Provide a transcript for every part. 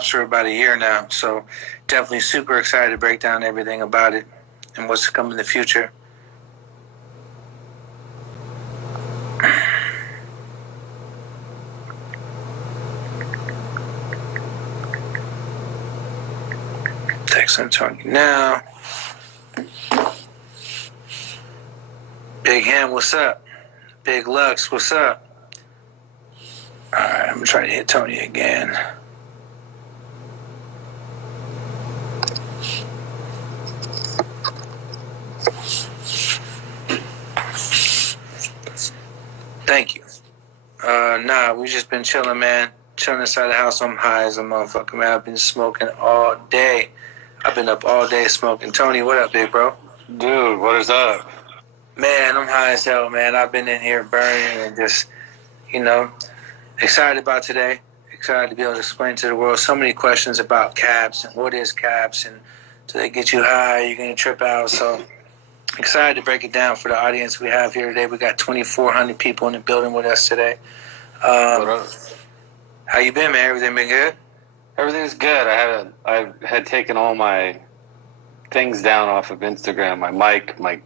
for about a year now, so definitely super excited to break down everything about it and what's to come in the future. Texting Tony now. Big Ham, what's up? Big Lux, what's up? All right, I'm trying to hit Tony again. Thank you. Nah, we just been chilling, man. Chilling inside the house. I'm high as a motherfucker, man. I've been smoking all day. I've been up all day smoking. Tony, what up, big bro? Dude, what is up? Man, I'm high as hell, man. I've been in here burning and just, excited about today. Excited to be able to explain to the world so many questions about caps and what is caps and do they get you high? You're going to trip out. So excited to break it down for the audience we have here today. We got 2,400 people in the building with us today. What up? How you been, man? Everything been good? Everything's good. I had taken all my things down off of Instagram. My mic, my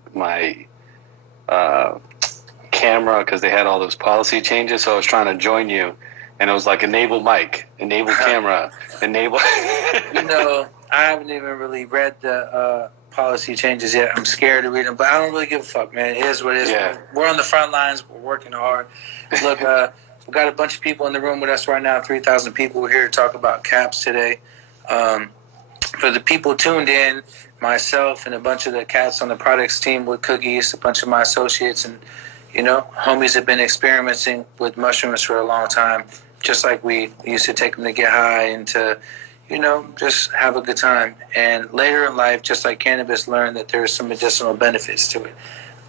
camera, because they had all those policy changes. So I was trying to join you, and it was like enable mic, enable camera, enable. I haven't even really read the policy changes yet. I'm scared to read them, but I don't really give a fuck, man. It is what it is. Yeah. We're on the front lines. We're working hard. Look, we got a bunch of people in the room with us right now, 3,000 people. We're here to talk about caps today. For the people tuned in, myself and a bunch of the cats on the products team with Cookies, a bunch of my associates and, homies have been experimenting with mushrooms for a long time, just like we used to take them to get high and to, just have a good time. And later in life, just like cannabis, learned that there's some medicinal benefits to it.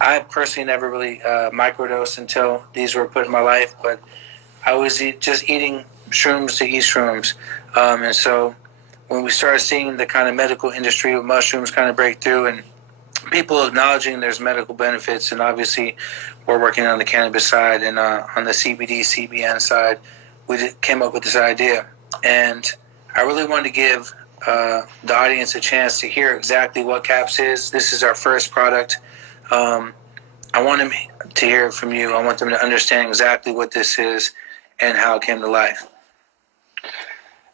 I personally never really microdosed until these were put in my life, but I was just eating shrooms to eat shrooms. And so when we started seeing the kind of medical industry with mushrooms kind of break through and people acknowledging there's medical benefits, and obviously we're working on the cannabis side and on the CBD, CBN side, we came up with this idea. And I really wanted to give the audience a chance to hear exactly what CAPS is. This is our first product. I want them to hear it from you. I want them to understand exactly what this is and how it came to life.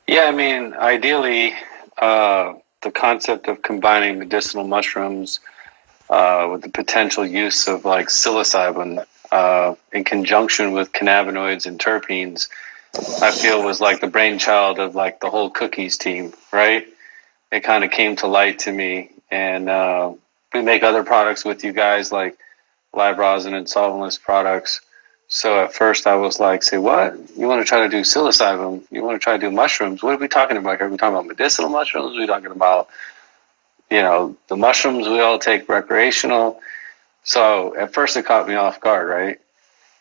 Yeah, I mean, ideally, the concept of combining medicinal mushrooms with the potential use of like psilocybin in conjunction with cannabinoids and terpenes, I feel was like the brainchild of like the whole Cookies team, right? It kind of came to light to me, and we make other products with you guys like live rosin and solventless products. So at first I was like, say what? You want to try to do psilocybin? You want to try to do mushrooms? What are we talking about? Are we talking about medicinal mushrooms? Are we talking about, the mushrooms we all take recreational? So at first it caught me off guard, right?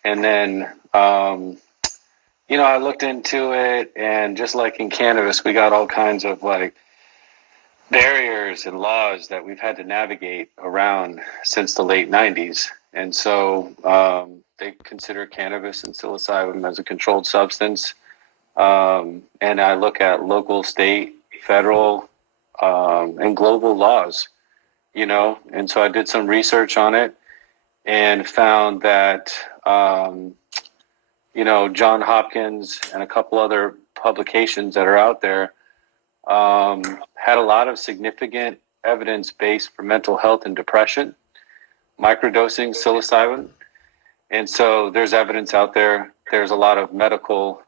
And then, I looked into it, and just like in cannabis, we got all kinds of like barriers and laws that we've had to navigate around since the late 90s. And so they consider cannabis and psilocybin as a controlled substance. And I look at local, state, federal, and global laws, and so I did some research on it and found that, John Hopkins and a couple other publications that are out there had a lot of significant evidence base for mental health and depression, microdosing psilocybin. And so there's evidence out there. There's a lot of medical,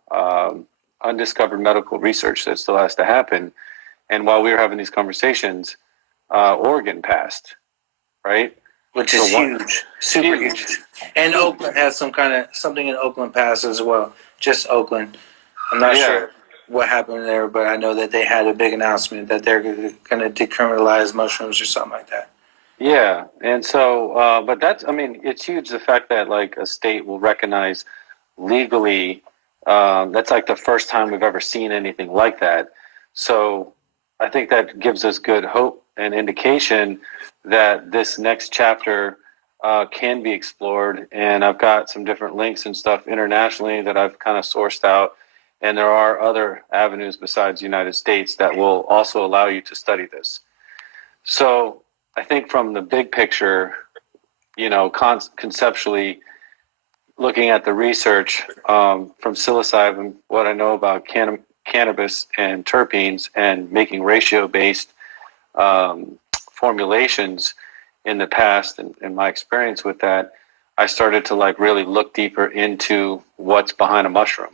undiscovered medical research that still has to happen. And while we were having these conversations, Oregon passed, right? Which is huge, super huge. And Oakland has something in Oakland passed as well. Just Oakland. I'm not sure what happened there, but I know that they had a big announcement that they're going to decriminalize mushrooms or something like that. Yeah, and so, but it's huge, the fact that like a state will recognize legally, that's like the first time we've ever seen anything like that. So I think that gives us good hope and indication that this next chapter can be explored. And I've got some different links and stuff internationally that I've kind of sourced out. And there are other avenues besides the United States that will also allow you to study this. So I think from the big picture, conceptually, looking at the research from psilocybin, what I know about cannabis and terpenes and making ratio-based formulations in the past, and my experience with that, I started to really look deeper into what's behind a mushroom.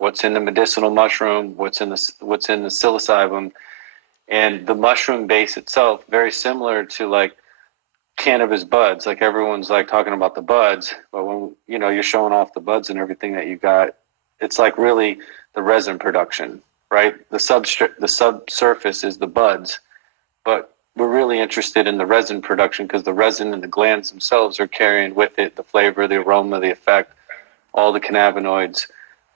What's in the medicinal mushroom, what's in the psilocybin, and the mushroom base itself, very similar to cannabis buds. Everyone's talking about the buds, but when you're showing off the buds and everything that you got, it's really the resin production, right? The subsurface is the buds, but we're really interested in the resin production because the resin and the glands themselves are carrying with it the flavor, the aroma, the effect, all the cannabinoids.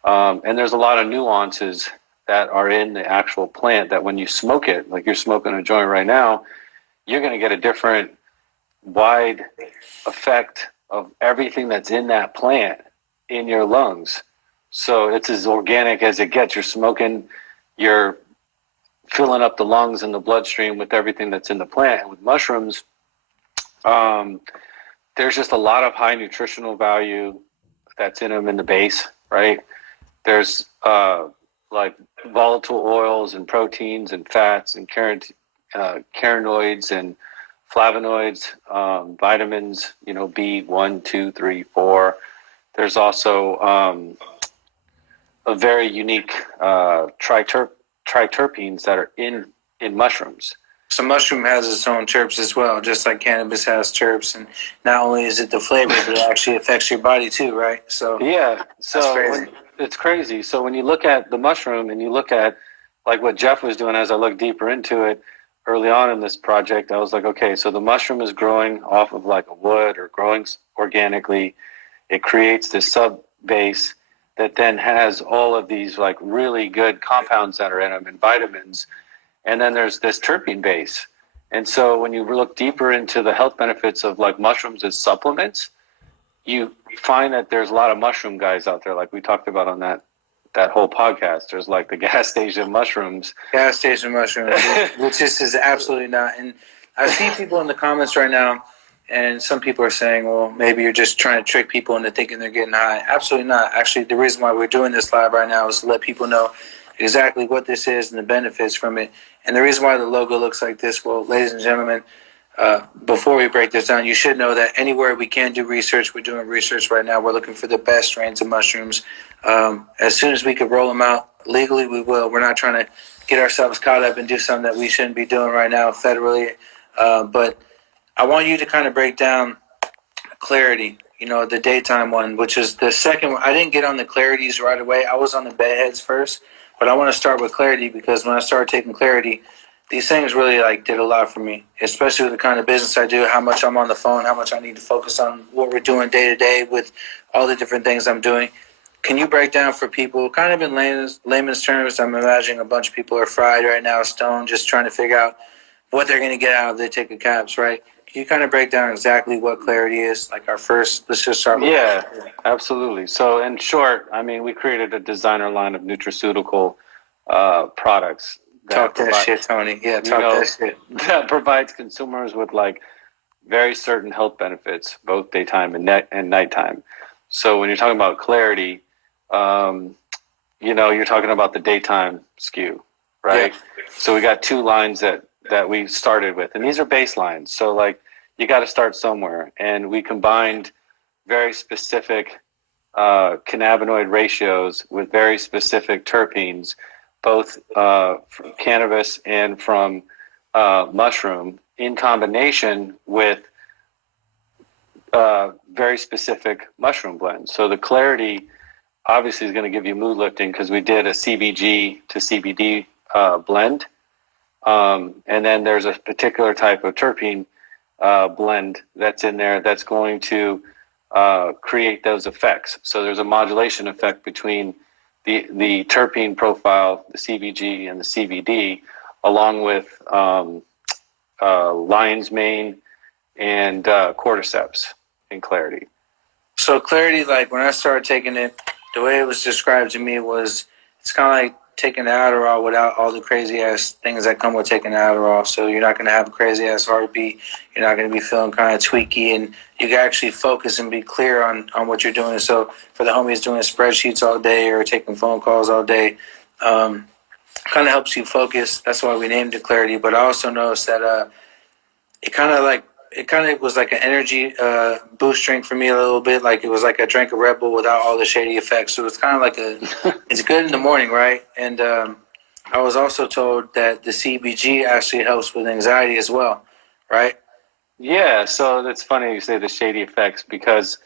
And there's a lot of nuances that are in the actual plant that when you smoke it, like you're smoking a joint right now, you're going to get a different wide effect of everything that's in that plant in your lungs. So it's as organic as it gets. You're smoking, you're filling up the lungs and the bloodstream with everything that's in the plant. And with mushrooms, there's just a lot of high nutritional value that's in them in the base, right? There's volatile oils and proteins and fats and carotenoids and flavonoids, vitamins, B1, 2, 3, 4. There's also a very unique triterpenes that are in mushrooms. So mushroom has its own terps as well, just like cannabis has terps. And not only is it the flavor, but it actually affects your body too, right? So yeah, so crazy. It's crazy. So when you look at the mushroom and you look at what Jeff was doing, as I looked deeper into it early on in this project, I was like, okay, so the mushroom is growing off of a wood or growing organically. It creates this sub base that then has all of these really good compounds that are in them and vitamins. And then there's this terpene base. And so when you look deeper into the health benefits of mushrooms as supplements, you find that there's a lot of mushroom guys out there, like we talked about on that whole podcast. There's the gas station mushrooms. Gas station mushrooms, which this is absolutely not. And I see people in the comments right now, and some people are saying, well, maybe you're just trying to trick people into thinking they're getting high. Absolutely not. Actually, the reason why we're doing this live right now is to let people know exactly what this is and the benefits from it. And the reason why the logo looks like this, well, ladies and gentlemen, before we break this down, you should know that anywhere we can do research, we're doing research right now. We're looking for the best strains of mushrooms. As soon as we could roll them out legally, we will. We're not trying to get ourselves caught up and do something that we shouldn't be doing right now federally. But I want you to kind of break down Clarity, the daytime one, which is the second one. I didn't get on the Clarities right away. I was on the bedheads first, but I want to start with Clarity because when I started taking Clarity, these things really did a lot for me, especially with the kind of business I do, how much I'm on the phone, how much I need to focus on what we're doing day to day with all the different things I'm doing. Can you break down for people, kind of in layman's terms? I'm imagining a bunch of people are fried right now, stoned, just trying to figure out what they're going to get out if they take a caps, right? Can you kind of break down exactly what Clarity is? Our first, let's just start with Yeah, absolutely. So in short, we created a designer line of nutraceutical products. Talk that shit, Tony. Yeah, that shit. That provides consumers with very certain health benefits, both daytime and nighttime. So when you're talking about Clarity, you're talking about the daytime SKU, right? Yeah. So we got two lines that we started with, and these are baselines. So you got to start somewhere, and we combined very specific cannabinoid ratios with very specific terpenes, both from cannabis and from mushroom, in combination with very specific mushroom blends. So the Clarity obviously is going to give you mood lifting because we did a CBG to CBD blend. And then there's a particular type of terpene blend that's in there that's going to create those effects. So there's a modulation effect between the terpene profile, the CBG and the CBD, along with lion's mane and cordyceps in Clarity. So Clarity, when I started taking it, the way it was described to me was it's kind of like taking Adderall without all the crazy ass things that come with taking Adderall. So you're not going to have a crazy ass heartbeat. You're not going to be feeling kind of tweaky, and you can actually focus and be clear on what you're doing. So for the homies doing spreadsheets all day or taking phone calls all day, kind of helps you focus. That's why we named it Clarity. But I also noticed that it kind of was like an energy boost drink for me a little bit. Like it was like I drank a Red Bull without all the shady effects. So it's kind of like it's good in the morning, right? And I was also told that the CBG actually helps with anxiety as well, right? Yeah, so that's funny you say the shady effects because,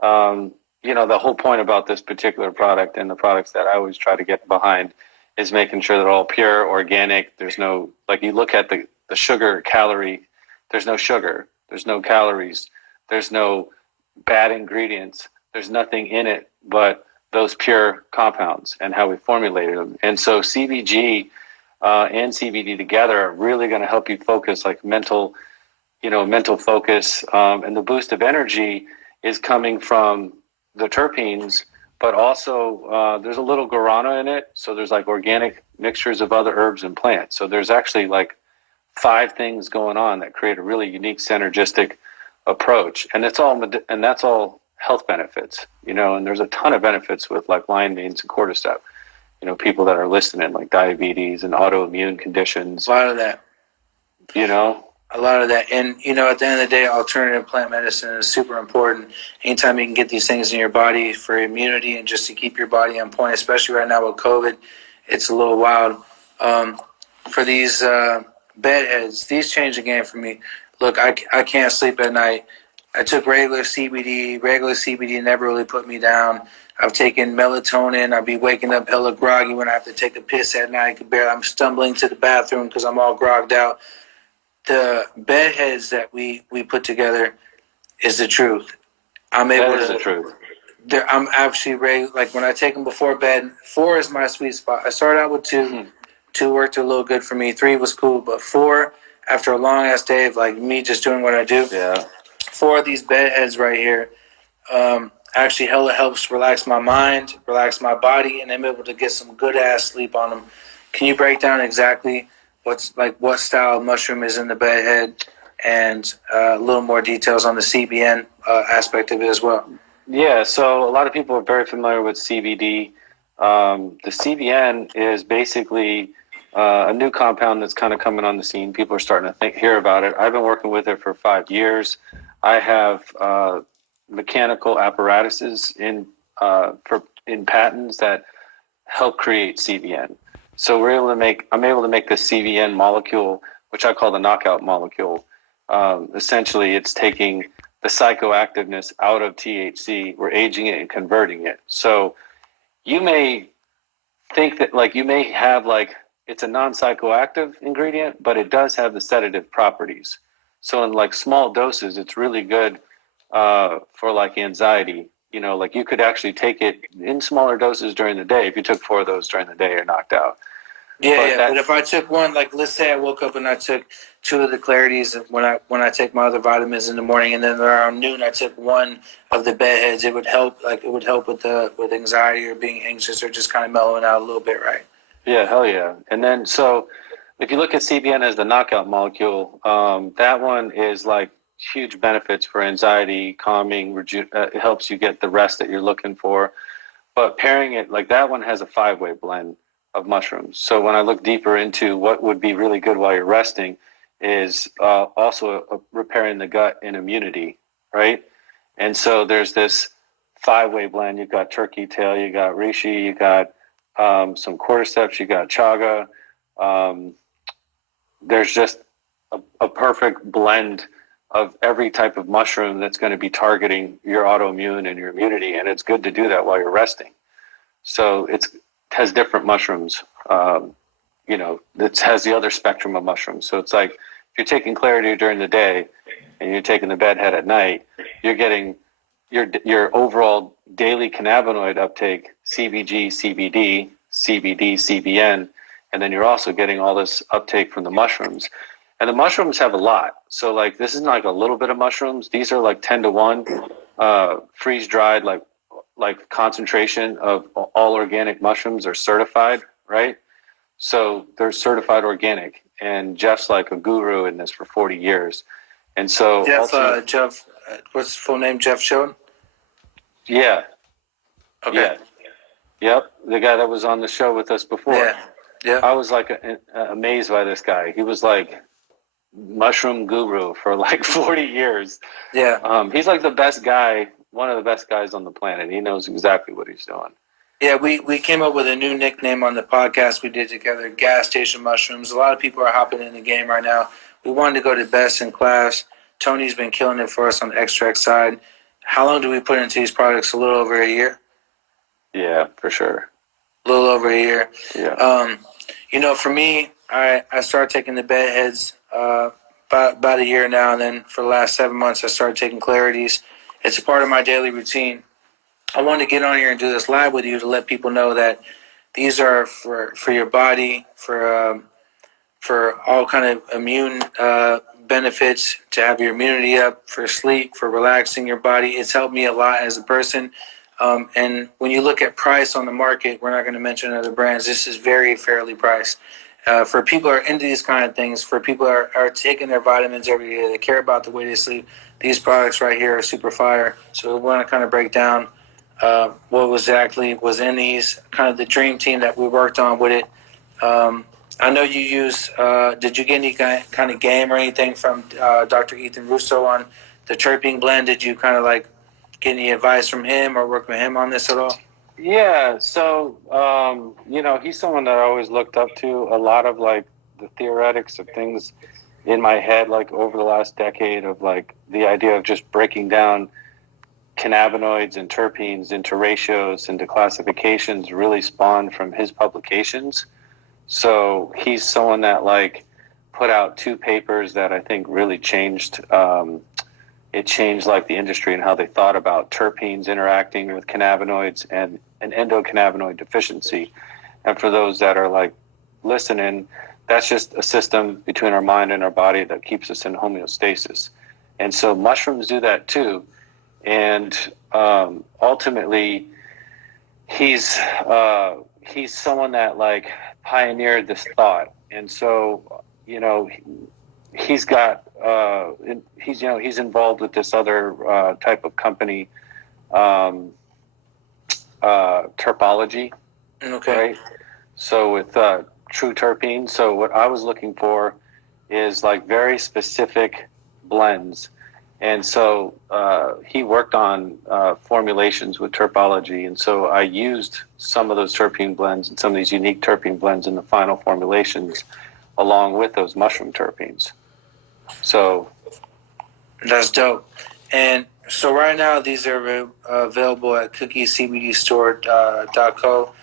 the whole point about this particular product and the products that I always try to get behind is making sure they're all pure, organic. There's no, like you look at the sugar calorie, there's no sugar, there's no calories, there's no bad ingredients, there's nothing in it but those pure compounds and how we formulated them. And so CBG and CBD together are really going to help you focus like mental focus, and the boost of energy is coming from the terpenes, but also there's a little guarana in it. So there's like organic mixtures of other herbs and plants. So there's actually like 5 things going on that create a really unique synergistic approach. And that's all health benefits, and there's a ton of benefits with like lion manes and cordyceps, people that are listening like diabetes and autoimmune conditions, A lot of that. you know, A lot of that. And, at the end of the day, alternative plant medicine is super important. Anytime you can get these things in your body for immunity and just to keep your body on point, especially right now with COVID, it's a little wild. For these bedheads, these change the game for me. Look, I can't sleep at night. I took regular CBD. Regular CBD never really put me down. I've taken melatonin. I'll be waking up hella groggy when I have to take a piss at night. I'm stumbling to the bathroom because I'm all grogged out. The bedheads that we put together is the truth. I'm able that is to. the truth. I'm actually ready. Like when I take them before bed, 4 is my sweet spot. I started out with 2. 2 worked a little good for me. 3 was cool, but 4, after a long ass day of like me just doing what I do, Yeah. 4 of these bedheads right here, actually hella helps relax my mind, relax my body, and I'm able to get some good ass sleep on them. Can you break down exactly what style of mushroom is in the bedhead, and a little more details on the CBN aspect of it as well? Yeah, so a lot of people are very familiar with CBD. The CBN is basically a new compound that's kind of coming on the scene. People are starting to hear about it. I've been working with it for 5 years. I have mechanical apparatuses in patents that help create CBN. So I'm able to make the CBN molecule, which I call the knockout molecule. Essentially, it's taking the psychoactiveness out of THC. We're aging it and converting it. So you may think that you may have it's a non-psychoactive ingredient, but it does have the sedative properties. So in small doses, it's really good for anxiety. You could actually take it in smaller doses during the day. If you took 4 of those during the day, you're knocked out. But if I took one, let's say I woke up and I took 2 of the clarities when I take my other vitamins in the morning, and then around noon I took 1 of the bedheads, it would help. It would help with anxiety or being anxious or just kind of mellowing out a little bit, right? Yeah, hell yeah. And then so if you look at CBN as the knockout molecule, that one is huge benefits for anxiety, calming. It helps you get the rest that you're looking for. But pairing it, that one has a 5-way blend of mushrooms. So when I look deeper into what would be really good while you're resting is also repairing the gut and immunity, right? And so there's this 5-way blend. You've got turkey tail, you got reishi, you got some cordyceps, you got chaga. There's just a perfect blend of every type of mushroom that's going to be targeting your autoimmune and your immunity, and it's good to do that while you're resting. So it has different mushrooms, that has the other spectrum of mushrooms. So it's if you're taking clarity during the day and you're taking the bedhead at night, you're getting your overall daily cannabinoid uptake, CBG, CBD, CBD, CBN, and then you're also getting all this uptake from the mushrooms. And the mushrooms have a lot. So this isn't a little bit of mushrooms. These are 10 to 1, freeze dried, like concentration of all organic mushrooms are certified, right? So they're certified organic, and Jeff's like a guru in this for 40 years. And so Jeff, what's his full name? Jeff Schoen? yeah, Okay. yeah, yep, the guy that was on the show with us before. Yeah. Yeah. I was like amazed by this guy. He was like mushroom guru for like 40 years. Yeah. He's like the best guy, one of the best guys on the planet. He knows exactly what he's doing. Yeah, we came up with a new nickname on the podcast we did together, Gas Station Mushrooms. A lot of people are hopping in the game right now. We wanted to go to best in class. Tony's been killing it for us on the extract side. How long do we put into these products? A little over a year? Yeah, for sure. A little over a year. Yeah. For me, I started taking the bedheads about a year now, and then for the last 7 months, I started taking clarities. It's a part of my daily routine. I wanted to get on here and do this live with you to let people know that these are for your body, for all kind of immune benefits, to have your immunity up, for sleep, for relaxing your body. It's helped me a lot as a person. And when you look at price on the market, we're not going to mention other brands. This is very fairly priced. For people who are into these kind of things, for people who are taking their vitamins every day, they care about the way they sleep, these products right here are super fire. So we want to kind of break down what exactly was in these, kind of the dream team that we worked on with it. I know you use, did you get any kind of game or anything from Dr. Ethan Russo on the terpene blend? Did you kind of like get any advice from him or work with him on this at all? Yeah, so he's someone that I always looked up to. A lot of like the theoretics of things in my head, like over the last decade, of like the idea of just breaking down cannabinoids and terpenes into ratios, into classifications, really spawned from his publications. So he's someone that like put out 2 papers that I think really changed. It changed like the industry and how they thought about terpenes interacting with cannabinoids and an endocannabinoid deficiency. And for those that are like listening, that's just a system between our mind and our body that keeps us in homeostasis. And so mushrooms do that too. And ultimately, he's someone that like pioneered this thought. And so, he's got he's involved with this other type of company, terpology. Okay. Right. So with true terpenes. So what I was looking for is like very specific blends. And so he worked on formulations with terpology. And so I used some of those terpene blends and some of these unique terpene blends in the final formulations along with those mushroom terpenes. So that's dope. And so right now these are available at cookiecbdstore.co.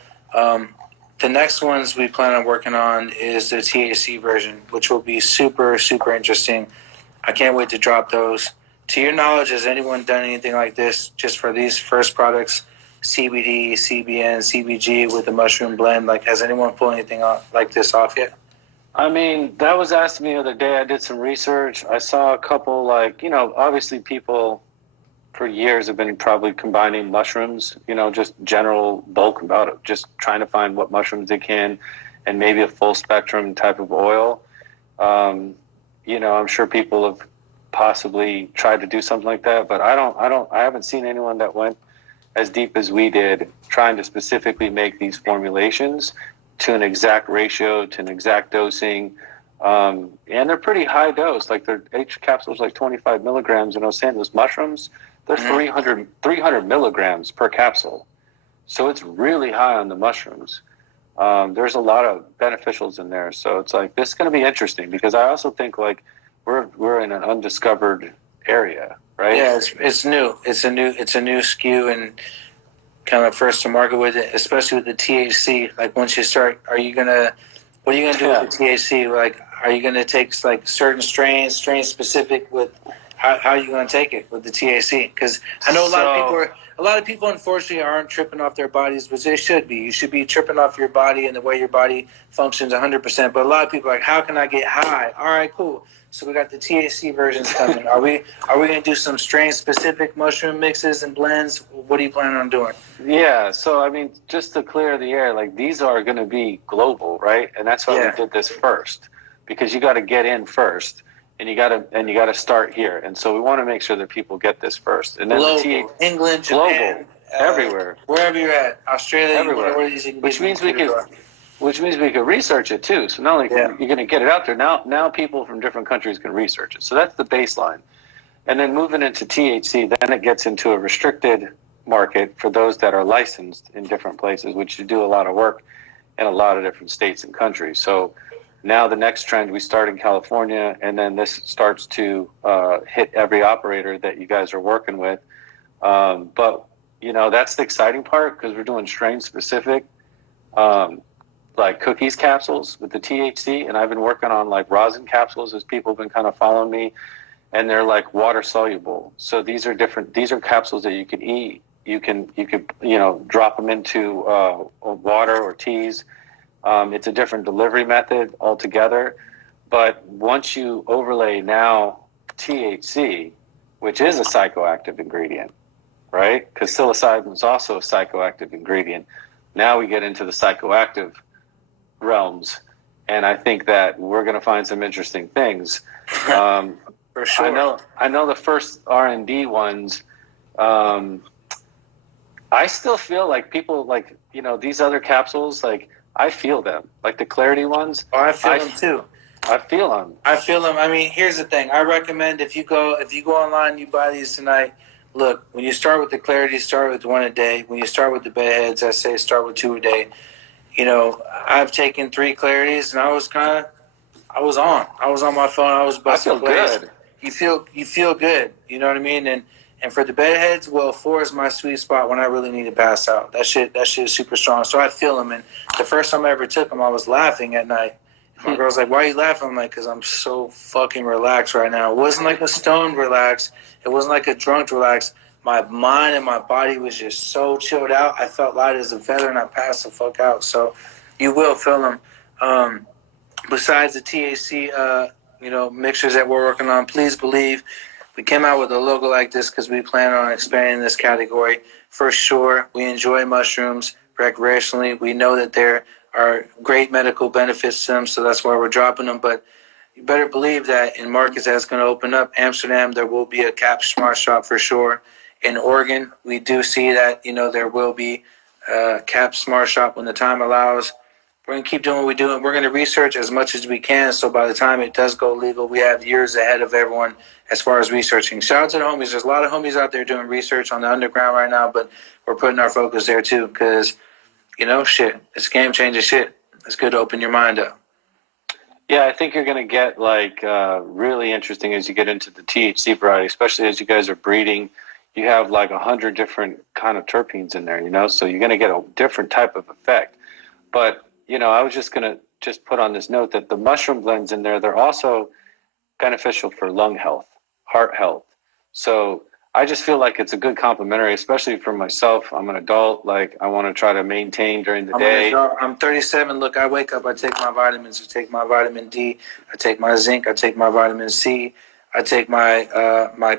The next ones we plan on working on is the THC version, which will be super, super interesting. I can't wait to drop those. To your knowledge, has anyone done anything like this just for these first products, CBD, CBN, CBG with the mushroom blend? Like, has anyone pulled anything like this off yet? I mean, that was asked me the other day. I did some research. I saw a couple, like, obviously people for years have been probably combining mushrooms, just general bulk about it, just trying to find what mushrooms they can and maybe a full spectrum type of oil. I'm sure people have possibly tried to do something like that, but I haven't seen anyone that went as deep as we did trying to specifically make these formulations to an exact ratio, to an exact dosing. And they're pretty high dose. Like each capsule is like 25 milligrams. And I was saying those mushrooms, they're 300 milligrams per capsule. So it's really high on the mushrooms. There's a lot of beneficials in there. So it's like, this is going to be interesting because I also think like we're in an undiscovered area, right? Yeah, it's new. It's a new SKU and kind of first to market with it, especially with the THC. Like once you start, what are you gonna do with the THC? Like, are you gonna take like certain strain specific with how are you gonna take it with the THC? Because I know a lot of a lot of people, unfortunately, aren't tripping off their bodies, which they should be. You should be tripping off your body and the way your body functions 100%. But a lot of people are like, how can I get high? All right, cool. So we got the THC versions coming. Are we going to do some strain specific mushroom mixes and blends? What are you planning on doing? Yeah, so I mean, just to clear the air, like these are going to be global, right? And that's why we did this first, because you got to get in first, and you got to start here. And so we want to make sure that people get this first, and then global, England, Japan, everywhere, wherever you're at, Australia, everywhere. Which means we could research it too. So not only you're going to get it out there now, people from different countries can research it. So that's the baseline. And then moving into THC, then it gets into a restricted market for those that are licensed in different places, which you do a lot of work in a lot of different states and countries. So now the next trend, we start in California, and then this starts to hit every operator that you guys are working with. But, that's the exciting part, because we're doing strain specific, like cookies capsules with the THC. And I've been working on like rosin capsules as people have been kind of following me. And they're like water soluble. So these are capsules that you can eat. You could drop them into water or teas. It's a different delivery method altogether. But once you overlay now THC, which is a psychoactive ingredient, right? Because psilocybin is also a psychoactive ingredient. Now we get into the psychoactive realms. And I think that we're going to find some interesting things. For sure. I know the first R&D ones. I still feel like people like these other capsules. Like I feel them, like the clarity ones. Oh, I feel them too. I feel them. I mean, here's the thing. I recommend if you go online, you buy these tonight. Look, when you start with the clarity, start with one a day. When you start with the bedheads, I say start with 2 a day. I've taken 3 clarities, and I was on my phone. I was busting plays. Good. You feel good. You know what I mean? And for the bedheads, well, 4 is my sweet spot when I really need to pass out. That shit is super strong. So I feel them. And the first time I ever took them, I was laughing at night. My girl's like, "Why are you laughing?" I'm like, "Because I'm so fucking relaxed right now." It wasn't like a stoned relax. It wasn't like a drunk relax. My mind and my body was just so chilled out. I felt light as a feather, and I passed the fuck out. So you will feel them. Besides the THC, mixtures that we're working on, please believe we came out with a logo like this because we plan on expanding this category. For sure, we enjoy mushrooms recreationally. We know that there are great medical benefits to them, so that's why we're dropping them. But you better believe that in markets that's going to open up, Amsterdam, there will be a Cap Smart Shop for sure. In Oregon, we do see that, there will be a Cap Smart Shop when the time allows. We're going to keep doing what we're doing. We're going to research as much as we can, so by the time it does go legal, we have years ahead of everyone as far as researching. Shout out to the homies. There's a lot of homies out there doing research on the underground right now, but we're putting our focus there too because, it's game-changing shit. It's good to open your mind up. Yeah, I think you're going to get really interesting as you get into the THC variety, especially as you guys are breeding. You have 100 different kind of terpenes in there, so you're going to get a different type of effect. But I was just going to put on this note that the mushroom blends in there, they're also beneficial for lung health, heart health. So I just feel like it's a good complementary, especially for myself. I'm an adult. I want to try to maintain during the day. I'm 37. Look, I wake up, I take my vitamins. I take my vitamin D. I take my zinc. I take my vitamin C. I take my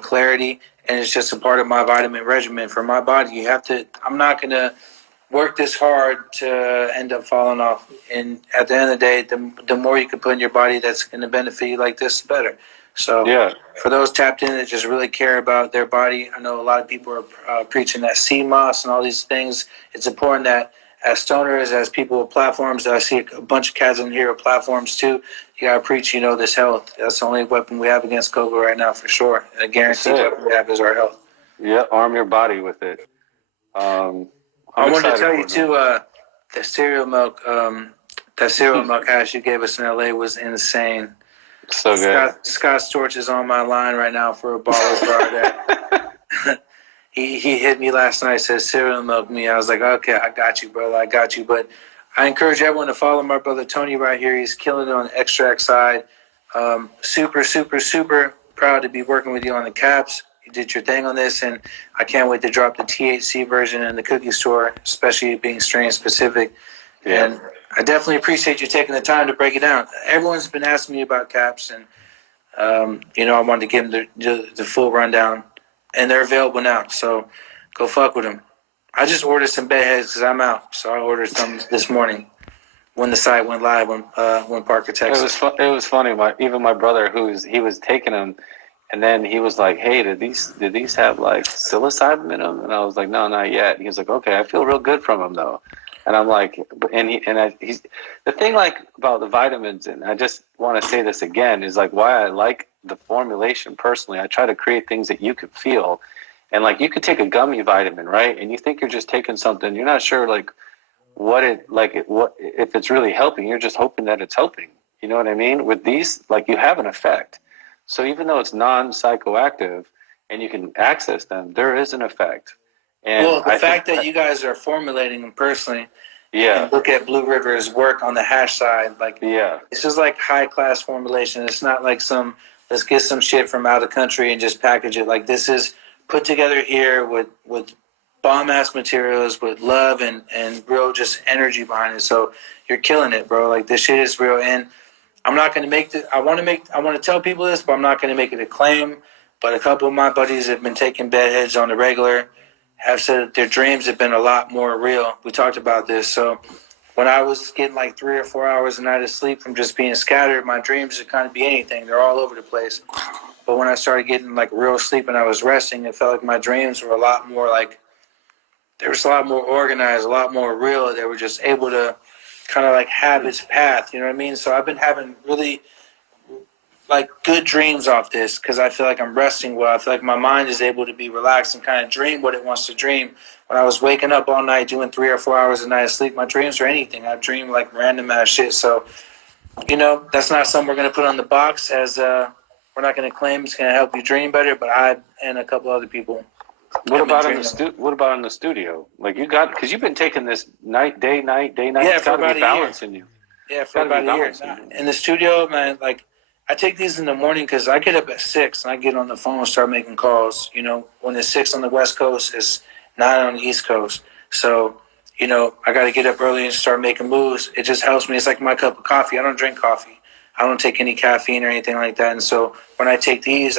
clarity. And it's just a part of my vitamin regimen for my body. I'm not going to work this hard to end up falling off. And at the end of the day, the more you can put in your body that's going to benefit you like this, the better. So for those tapped in that just really care about their body, I know a lot of people are preaching that sea moss and all these things. It's important that as stoners, as people with platforms, I see a bunch of cats in here with platforms too. You got to preach, this health. That's the only weapon we have against COVID right now for sure. And a guaranteed weapon we have is our health. Yeah, arm your body with it. I wanted to tell you too, the cereal milk, hash you gave us in LA was insane. So good. Scott Storch is on my line right now for a baller bar. He hit me last night, said cereal milk me. I was like, okay, I got you, brother, I got you. But I encourage everyone to follow my brother Tony right here. He's killing it on the extract side. Super, super, super proud to be working with you on the caps. did your thing on this, and I can't wait to drop the THC version in the cookie store, especially being strain specific. Yeah. And I definitely appreciate you taking the time to break it down. Everyone's been asking me about caps, and I wanted to give them the full rundown, and they're available now. So go fuck with them. I just ordered some bedheads because I'm out, so I ordered some this morning when the site went live when Parker texted. It was funny. My brother, he was taking them, and then he was like, "Hey, did these have like psilocybin in them?" And I was like, "No, not yet." He was like, "Okay, I feel real good from them though." And I'm like, he's the thing like about the vitamins, and I just want to say this again is like why I like the formulation personally. I try to create things that you could feel, and like you could take a gummy vitamin, right? And you think you're just taking something, you're not sure like what if it's really helping. You're just hoping that it's helping. You know what I mean? With these, like you have an effect. So even though it's non-psychoactive and you can access them, there is an effect. And Well, the fact that you guys are formulating them personally, yeah, and look at Blue River's work on the hash side, like yeah, it's just like high class formulation. It's not like some let's get some shit from out of the country and just package it. Like this is put together here with bomb ass materials, with love and real just energy behind it. So you're killing it, bro. Like this shit is real. And I'm not gonna make the. I want to tell people this, but I'm not gonna make it a claim. But a couple of my buddies have been taking bedheads on the regular, have said that their dreams have been a lot more real. We talked about this. So when I was getting like 3 or 4 hours a night of sleep from just being scattered, my dreams could kind of be anything. They're all over the place. But when I started getting like real sleep and I was resting, it felt like my dreams were a lot more like they were a lot more organized, a lot more real. They were just able to kind of like have its path. You know what I mean? So I've been having really like good dreams off this because I feel like I'm resting well. I feel like my mind is able to be relaxed and kind of dream what it wants to dream. When I was waking up all night doing 3 or 4 hours a night of sleep, my dreams were anything. I dreamed like random ass shit. So, that's not something we're going to put on the box as we're not going to claim it's going to help you dream better, but I and a couple other people. What about in the studio? Like you got because you've been taking this day, night. Yeah, it's got to be balancing you. Yeah, for about a year. In the studio, man, like I take these in the morning because I get up at 6 and I get on the phone and start making calls. When it's 6 on the West Coast, it's 9 on the East Coast. So, I got to get up early and start making moves. It just helps me. It's like my cup of coffee. I don't drink coffee. I don't take any caffeine or anything like that. And so when I take these,